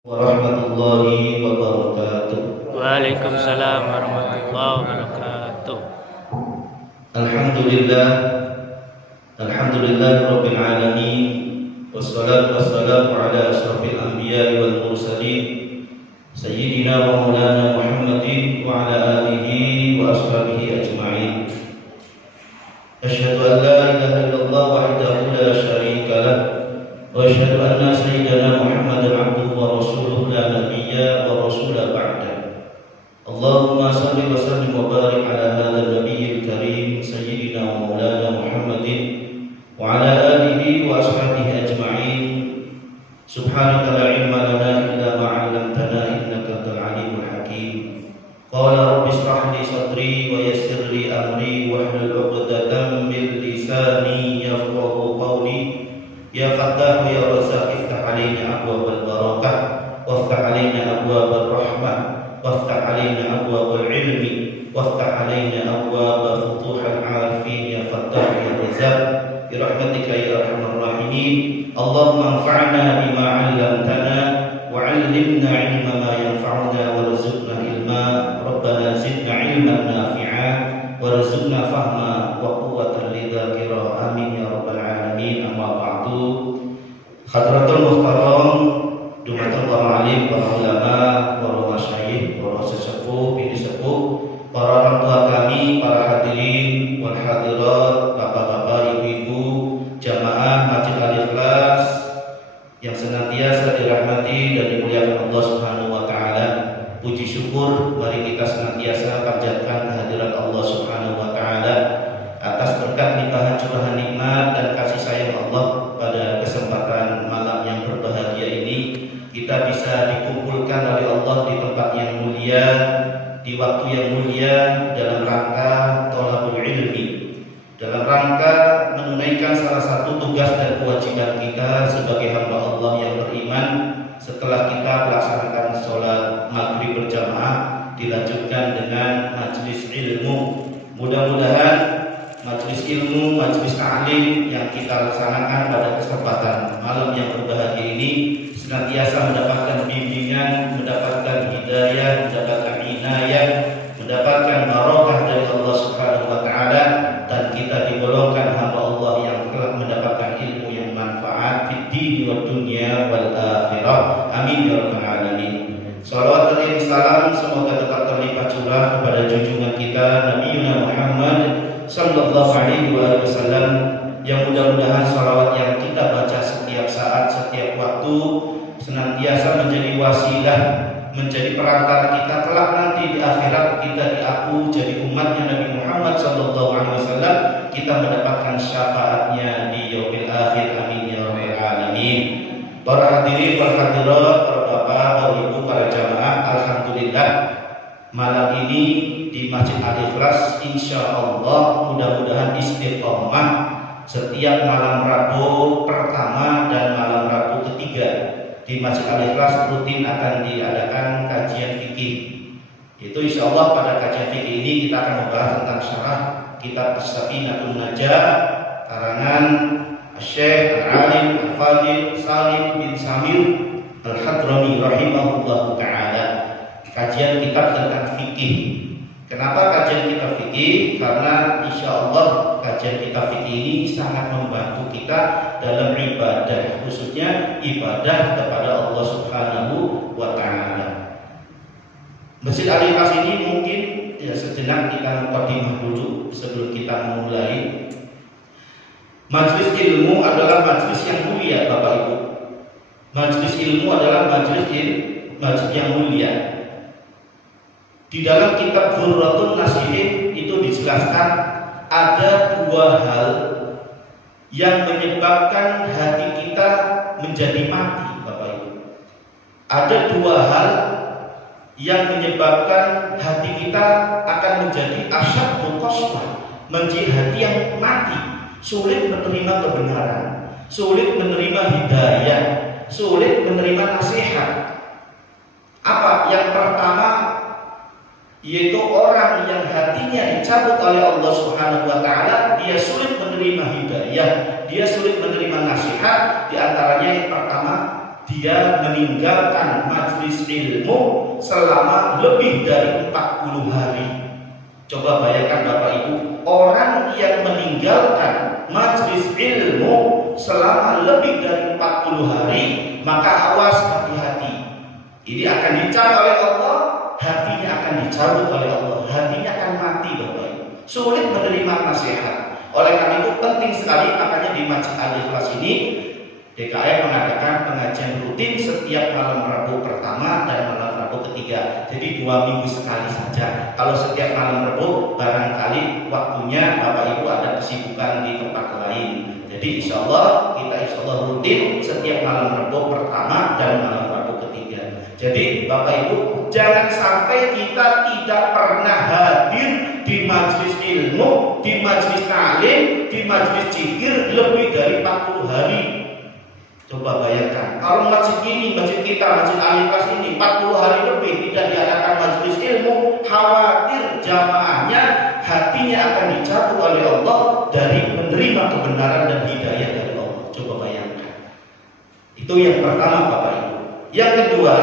Warahmatullahi wabarakatuh. Waalaikumsalam warahmatullahi wabarakatuh. Alhamdulillah, alhamdulillah rabbil alamin. Wassalatu wassalamu ala asyrafil anbiya'i wal mursalin sayyidina wa maulana Muhammadin wa ala alihi wa ashabihi ajma'in. Asyhadu an la ilaha illallah wahdahu la syarika lah wa asyhadu anna sayyidana Muhammadan abduhu wa rasuluhu la nabiyya wa rasula ba'da. Allahumma salli wa sallim wa barik ala hadzal nabiyil karim sayyidina wa maulana Muhammadin wa ala alihi wa ashabihi ajma'in. Subhanaka la ilma lana illa ma 'allamtana innaka antal alimul hakim. Qala rabbi ishrah li sadri wa yassir li amri wa hlul 'uqdatam min lisani yafqahu qawli. Ya Fattah ya Razzaq iftah alaina abwaabal barakah waftah alaina abwaabal rahmah waftah alaina abwaabal ilmi waftah alaina abwaaba futuhal arifin ya Fattah ya Razzaq bi rahmatika ya arhamar rahimin. Allahumma anfa'na bima 'allamtana wa 'allimna 'ilma ma yanfa'una warzuqna ilma. Rabbana zidna 'ilman nafi'a warzuqna fahma wa quwwatan lidzakira. Amin ya rabbal alamin. Amma ba'du. Hadratul muhtaram, dumatullah alim, para ulama, para masyayikh, para sesepuh, bini sepuh, para orang tua kami, para hadirin wal hadirat, bapak-bapak, ibu-ibu, jamaah Masjid Al-Ikhlas yang senantiasa dirahmati dan dimuliakan Allah Subhanahu wa taala. Puji syukur mari kita senantiasa panjatkan kehadirat Allah Subhanahu wa taala atas berkat limpahan curahan nikmat dan kasih sayang Allah. Pada kesempatan malam yang berbahagia ini kita bisa dikumpulkan oleh Allah di tempat yang mulia, di waktu yang mulia, dalam rangka thalabul ilmi, dalam rangka menunaikan salah satu tugas dan kewajiban kita sebagai hamba Allah yang beriman. Setelah kita melaksanakan sholat maghrib berjamaah, dilanjutkan dengan majelis ilmu. Mudah-mudahan majelis ilmu, majelis ta'lim yang kita laksanakan pada kesempatan malam yang berbahagia ini senantiasa mendapatkan bimbingan, mendapatkan hidayah, mendapatkan inayah, mendapatkan barokah dari Allah Subhanahu wa taala, dan kita digolongkan hamba Allah yang telah mendapatkan ilmu yang manfaat fid dini wad dunya wal akhirah. Amin ya rabbal alamin. Shalawat dan salam semoga tetap terlimpah curah kepada junjungan kita Nabi Muhammad sallallahu alaihi wasallam, yang mudah-mudahan salawat yang kita baca setiap saat, setiap waktu senantiasa menjadi wasilah, menjadi perantara kita kelak nanti di akhirat kita diaku jadi umatnya Nabi Muhammad sallallahu alaihi wasallam, kita mendapatkan syafaatnya di yaumil akhir. Amin ya rabbal alamin. Para hadirin, para hadirat, para bapak, para ibu, para jamaah, alhamdulillah malam ini di Masjid Al-Ikhlas insya Allah mudah-mudahan istiqomah setiap malam Rabu pertama dan malam Rabu ketiga di Masjid Al-Ikhlas rutin akan diadakan kajian fikih. Itu insya Allah pada kajian fikih ini kita akan membahas tentang syarah kitab As-Safinatun Najah karangan Syekh Al-Alim Al-Fadil Salim bin Samir Al-Hadrami rahimahullah ta'ala. Kajian kitab tentang fikih. Kenapa kajian kitab fikih? Karena insya Allah kajian kitab fikih ini sangat membantu kita dalam ibadah, khususnya ibadah kepada Allah Subhanahu wa ta'ala. Masjid Al-Ikhlas ini mungkin ya sejenak kita mukadimah dulu sebelum kita memulai. Majelis ilmu adalah majelis yang mulia, Bapak Ibu. Majelis ilmu adalah majelis yang mulia. Di dalam kitab Dzurratun Nasihin itu dijelaskan ada dua hal yang menyebabkan hati kita menjadi mati, Bapak Ibu. Ada dua hal yang menyebabkan hati kita akan menjadi asyaddu qaswah, menjadi hati yang mati, sulit menerima kebenaran, sulit menerima hidayah, sulit menerima nasihat. Apa? Yang pertama yaitu orang yang hatinya dicabut oleh Allah Subhanahu wa taala, dia sulit menerima hidayah, dia sulit menerima nasihat. Di antaranya yang pertama dia meninggalkan majelis ilmu selama lebih dari 40 hari. Coba bayangkan Bapak Ibu, orang yang meninggalkan majelis ilmu selama lebih dari 40 hari, maka awas, hati-hati. Ini akan dicabut oleh Allah, hatinya akan dicabut oleh Allah, hatinya akan mati Bapak Ibu. Sulit menerima nasihat. Oleh karena itu penting sekali, makanya di Masjid Al-Ikhlas ini DKM mengadakan pengajian rutin setiap malam Rabu pertama dan malam Rabu ketiga. Jadi 2 minggu sekali saja. Kalau setiap malam Rabu barangkali waktunya Bapak Ibu ada kesibukan di tempat lain. Jadi insya Allah rutin setiap malam Rabu pertama dan malam Rabu ketiga. Jadi Bapak Ibu, jangan sampai kita tidak pernah hadir di majelis ilmu, di majelis ta'lim, di majelis zikir lebih dari 40 hari. Coba bayangkan, kalau masjid ini, masjid kita, Masjid Al-Ikhlas ini 40 hari lebih tidak diadakan majelis ilmu, khawatir jamaahnya hatinya akan dicabut oleh Allah dari menerima kebenaran dan hidayah dari Allah. Coba bayangkan. Itu yang pertama Bapak Ibu. Yang kedua,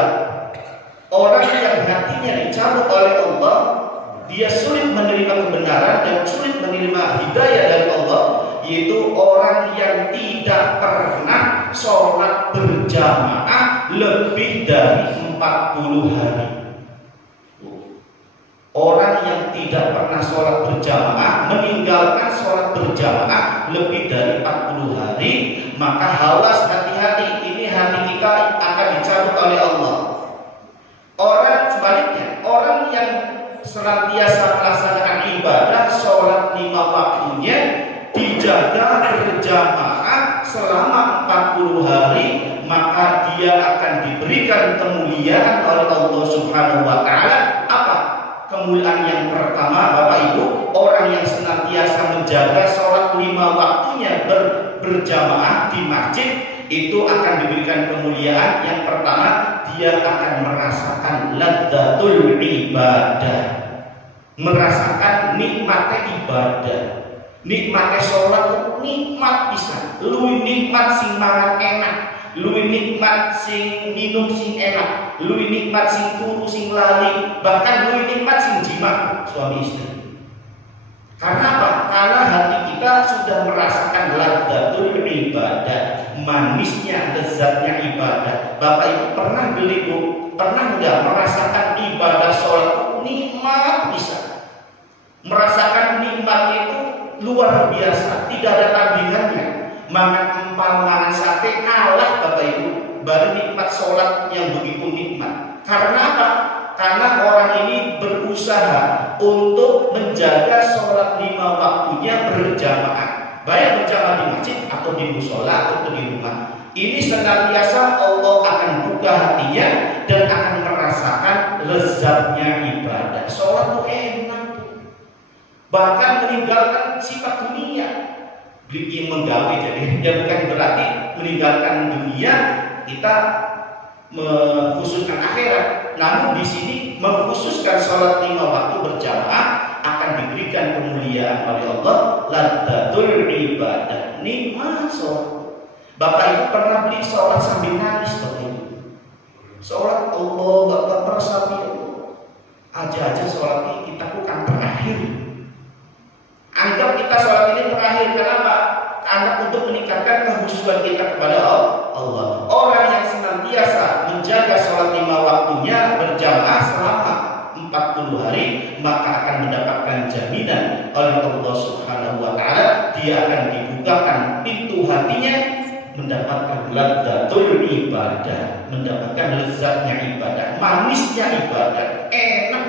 orang yang hatinya dicabut oleh Allah, dia sulit menerima kebenaran dan sulit menerima hidayah dari Allah, yaitu orang yang tidak pernah sholat berjamaah lebih dari 40 hari. Orang yang tidak pernah sholat berjamaah, meninggalkan sholat berjamaah lebih dari 40 hari, maka awas, hati-hati, ini hati kita akan dicabut oleh Allah. Orang sebaliknya, orang yang senantiasa melaksanakan ibadah, sholat 5 waktunya, dijaga berjamaah selama 40 hari, maka dia akan diberikan kemuliaan oleh Allah Subhanahu wa Ta'ala. Apa kemuliaan yang pertama Bapak Ibu? Orang yang senantiasa menjaga sholat 5 waktunya berjamaah di masjid, itu akan diberikan kemuliaan. Yang pertama, dia akan merasakan ladzatul ibadah, merasakan nikmatnya ibadah. Nikmatnya sholat itu nikmat bisa. Luwih nikmat sing mangan enak, luwih nikmat sing minum sing enak, luwih nikmat sing turu sing lali, bahkan luwih nikmat sing jima suami istri. Karena apa? Karena hati kita sudah merasakan ladzatul ibadah, manisnya, lezatnya ibadah. Bapak Ibu pernah beli Bu? Pernah nggak merasakan ibadah sholat nikmat bisa? Merasakan nikmat itu luar biasa, tidak ada tandingannya. Makan empal, makan sate kalah Bapak Ibu, baru nikmat sholat yang begitu nikmat. Karena apa? Karena orang ini berusaha untuk menjaga sholat 5 waktunya berjamaah, baik berjamaah di masjid atau di musola atau di rumah. Ini senantiasa Allah akan buka hatinya dan akan merasakan lezatnya ibadah. Sholat itu enak, bahkan meninggalkan sifat dunia. Beli menggawe, jadi bukan berarti meninggalkan dunia kita mengkhususkan akhirat. Namun di sini mengkhususkan sholat 5 waktu berjamaah akan diberikan kemuliaan oleh Allah, ladzatul ibadah, nikmat sholat. Bapak Ibu pernah beli sholat sambil nangis Bapak Ibu? Sholat Allah Akbar sambil aja sholat ini kita bukan terakhir. Anggap kita sholat ini terakhir. Kenapa? Anggap untuk meningkatkan kehusuan kita kepada Allah. Orang yang senantiasa menjaga sholat 5 waktunya berjamaah selama 40 hari, maka akan mendapatkan jaminan oleh Allah Subhanahu wa Ta'ala. Dia akan dibukakan pintu hatinya, mendapatkan ladzatul ibadah, mendapatkan lezatnya ibadah, manisnya ibadah, enak.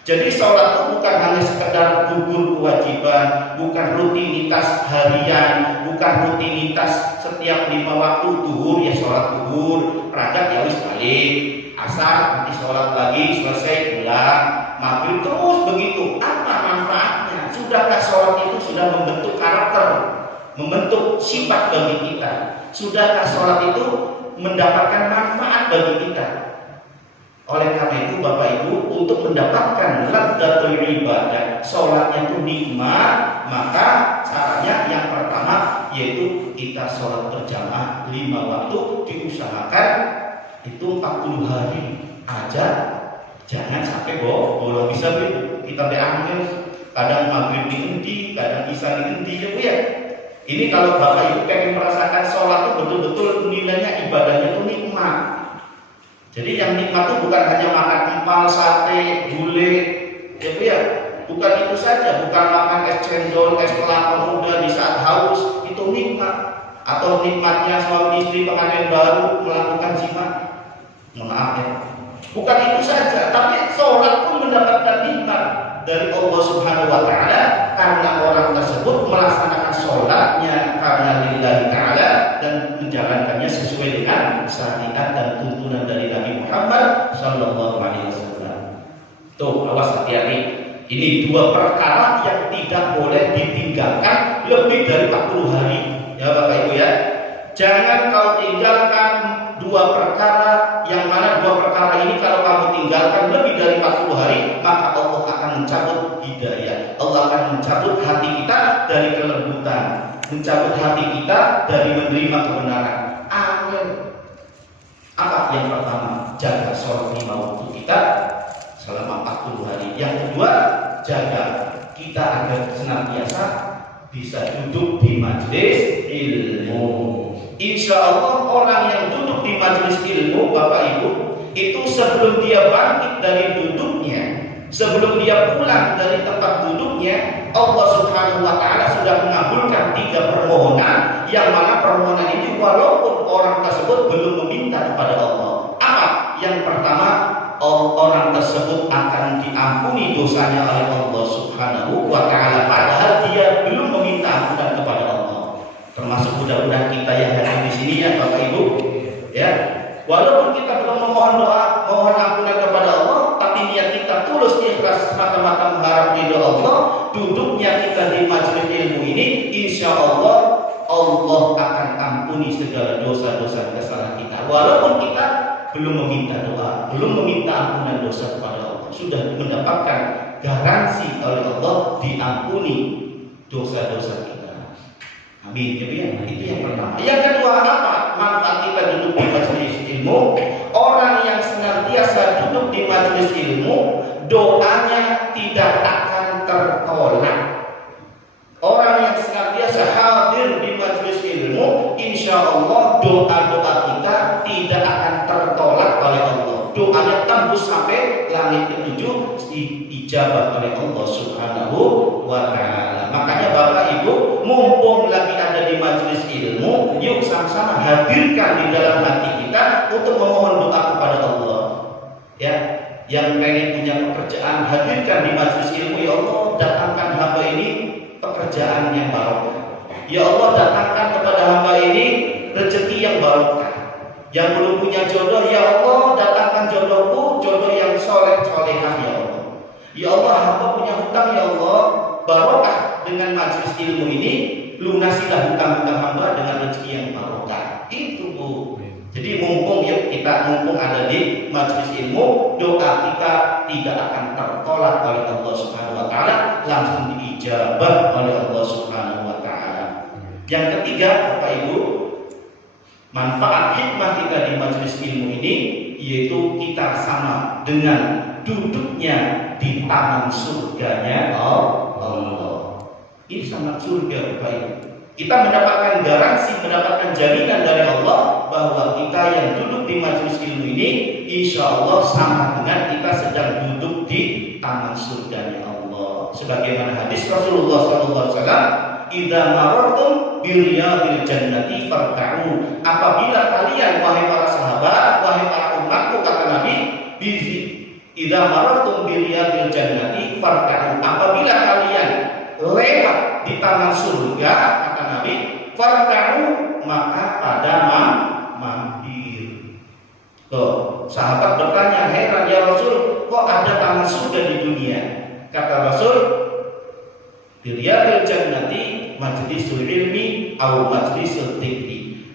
Jadi sholat itu bukan hanya sekedar gugur kewajiban, bukan rutinitas harian, bukan rutinitas setiap 5 waktu. Duhur ya sholat duhur, rajab ya wis balik, asar nanti sholat lagi, selesai pulang, maghrib terus begitu. Apa manfaatnya? Sudahkah sholat itu sudah membentuk karakter, membentuk sifat bagi kita? Sudahkah sholat itu mendapatkan manfaat bagi kita? Oleh karena itu Bapak Ibu, untuk mendapatkan ladzatul ibadah, sholatnya itu nikmat, maka caranya yang pertama yaitu kita sholat berjamaah 5 waktu, diusahakan itu 40 hari aja, jangan sampai bolong. Bisa Bu, kita beambil kadang maghrib dihenti, kadang isya dihenti ya Bu ya. Ini kalau Bapak Ibu pengen merasakan sholat itu betul-betul nilainya, ibadahnya itu nikmat. Jadi yang nikmat itu bukan hanya makan empal, sate, gulai ya Bu ya. Bukan itu saja, bukan makan es cendol, es kelapa muda di saat haus, itu nikmat. Atau nikmatnya suami istri pengantin baru melakukan jima. Maaf ya. Bukan itu saja, tapi sholat pun mendapatkan nikmat dari Allah Subhanahu wa Ta'ala karena orang tersebut melaksanakan sholatnya karena lillahi ta'ala dan menjalankannya sesuai dengan syariat dan tuntunan dari Nabi Muhammad sallallahu alaihi wasallam. Tuh, awas hati-hati. Ini 2 perkara yang tidak boleh ditinggalkan lebih dari 40 hari. Ya Bapak Ibu ya. Jangan kau tinggalkan 2 perkara, yang mana 2 perkara ini kalau kamu tinggalkan lebih dari 40 hari, maka Allah akan mencabut hidayah. Allah akan mencabut hati kita dari kelembutan, mencabut hati kita dari menerima kebenaran. Amin. Apa yang pertama? Jaga sholat 5 waktu kita selama 40 hari. Yang kedua, jaga kita agar senantiasa bisa duduk di majelis ilmu. Insya Allah orang yang duduk di majelis ilmu, Bapak Ibu, itu sebelum dia bangkit dari duduknya, sebelum dia pulang dari tempat duduknya, Allah Subhanahu wa Ta'ala sudah mengabulkan 3 permohonan, yang mana permohonan ini walaupun orang tersebut belum meminta kepada Allah. Apa? Yang pertama, orang tersebut akan diampuni dosanya oleh Allah Subhanahu wa Ta'ala padahal dia belum meminta ampunan kepada Allah. Termasuk mudah-mudahan kita yang hadir di sini ya Bapak Ibu, ya. Walaupun kita belum memohon doa, mohon ampunan kepada Allah, tapi niat kita tulus ikhlas semata-mata mengharap ridho Allah, duduknya kita di majelis ilmu ini, insya Allah Allah akan ampuni segala dosa-dosa kesalahan kita. Walaupun kita belum meminta doa, belum meminta ampunan dosa kepada Allah, sudah mendapatkan garansi oleh Allah diampuni dosa-dosa kita. Amin. Jadi itu yang pertama. Yang kedua apa? Manfaat kita duduk di majelis ilmu. Orang yang senantiasa duduk di majelis ilmu, doanya tidak akan tertolak. Orang yang senantiasa hadir di majelis ilmu, insya Allah doa-doa kita tidak akan tertolak oleh Allah. Doanya tembus sampai langit ketujuh, dijabah oleh Allah Subhanahu wa Ta'ala. Makanya Bapak Ibu, mumpung lagi ada di majelis ilmu, yuk sama-sama hadirkan di dalam hati kita untuk memohon doa kepada Allah. Ya, yang pengen punya pekerjaan, hadirkan di majelis ilmu. Ya Allah, datangkan hamba ini pekerjaan yang barokah. Ya Allah, datangkan kepada hamba ini rezeki yang barokah. Yang belum punya jodoh, ya Allah, datangkan jodohku, jodoh yang soleh-solehah ya Allah. Ya Allah, hamba punya hutang ya Allah, barokah dengan majelis ilmu ini, lunasilah hutang-hutang hamba dengan rezeki yang barokah. Itu Bu. Jadi mumpung ada di majelis ilmu, doa kita tidak akan tertolak oleh Allah Subhanahu wa Ta'ala, langsung diijabah oleh Allah Subhanahu wa Ta'ala. Yang ketiga, Bapak Ibu, manfaat hikmah kita di majelis ilmu ini yaitu kita sama dengan duduknya di taman surganya Allah. Ini sangat surga Bapak Ibu. Kita mendapatkan garansi, mendapatkan jaminan dari Allah bahwa kita yang duduk di majelis ilmu ini insya Allah sama dengan kita sedang duduk di taman surganya Allah. Sebagaimana hadis Rasulullah SAW, "Idza marartum bi riyadil jannati farta'u." Apabila kalian wahai para sahabat, wahai para umatku, kata Nabi, "Idza marartum bi riyadil jannati farta'u." Apabila kalian lewat di taman surga, kata Nabi, farta'u, maka pada mampir. Sahabat bertanya, heran ya Rasul, kok ada taman surga di dunia? Kata Rasul, "Riyadul jannati majlisul ilmi au majlisul dzikri."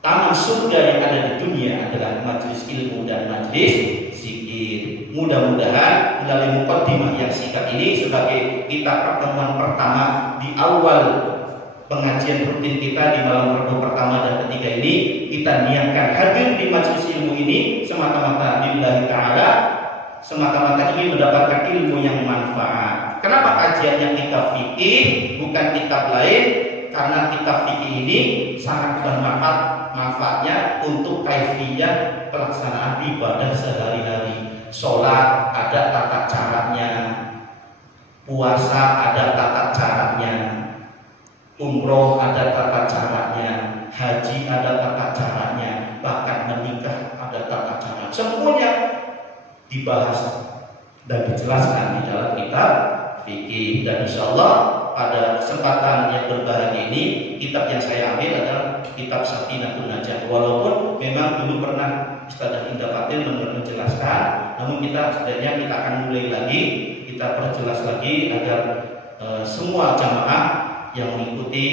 Taman taman surga yang ada di dunia adalah majelis ilmu dan majelis zikir. Mudah-mudahan melalui mukaddimah yang singkat ini sebagai kita pertemuan pertama di awal pengajian rutin kita di malam Rabu pertama dan ketiga ini, kita niatkan hadir di majelis ilmu ini semata-mata lillahi ta'ala, semata-mata ingin mendapatkan ilmu yang manfaat. Kenapa kajiannya kitab fikih bukan kitab lain? Karena kitab fikih ini sangat bermanfaat, manfaatnya untuk kaifiyah pelaksanaan ibadah sehari-hari. Sholat ada tata caranya, puasa ada tata caranya, umroh ada tata caranya, haji ada tata caranya, bahkan menikah ada tata cara. Semuanya dibahas dan dijelaskan di dalam kitab fikih. Dan insyaallah pada kesempatan yang berbahagia ini, kitab yang saya ambil adalah kitab Safinatun Najah. Walaupun memang dulu pernah Ustaz Indah Fatil menjelaskan, namun setidaknya kita akan mulai lagi, kita perjelas lagi agar semua jamaah yang mengikuti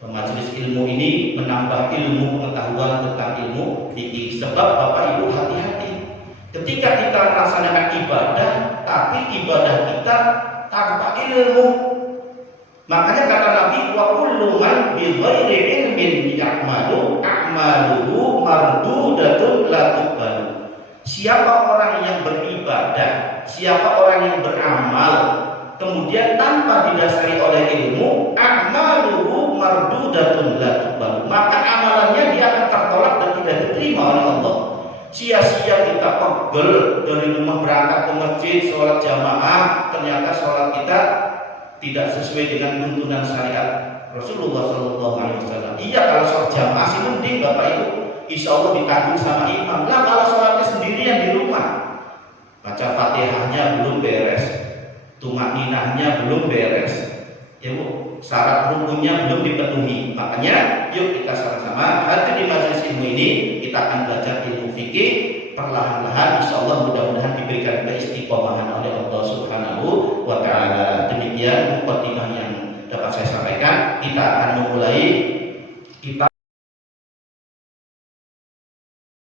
majelis ilmu ini menambah ilmu pengetahuan tentang ilmu fikih. Sebab Bapak Ibu hati-hati ketika kita melaksanakan ibadah, tapi ibadah kita tanpa ilmu. Makanya kata Nabi, wa kullu man bi ghairi ilmin ya'malu a'maluhu mardudatun la tuqbalu. Siapa orang yang beribadah, siapa orang yang beramal, kemudian tanpa didasari oleh ilmu, a'maluhu mardudatun la tuqbalu, maka amalannya dia akan tertolak dan tidak diterima oleh Allah. Sia-sia kita pegel dari rumah berangkat ke masjid, sholat jamaah, ternyata sholat kita tidak sesuai dengan tuntunan syariat Rasulullah SAW. Iya, kalau sholat jamaah sih mending Bapak Ibu, insya Allah ditanggung sama imam. Lah kalau sholatnya sendirian di rumah, baca fatihahnya belum beres, tumaninahnya belum beres, ya Bu, syarat rukunnya belum dipenuhi. Makanya yuk kita sama-sama hadir di majelis ilmu ini, kita akan belajar ilmu fikih perlahan-lahan, insya Allah mudah-mudahan diberikan keistiqomahan oleh Allah Subhanahu wa Ta'ala. Demikian mukaddimah yang dapat saya sampaikan. Kita akan memulai kita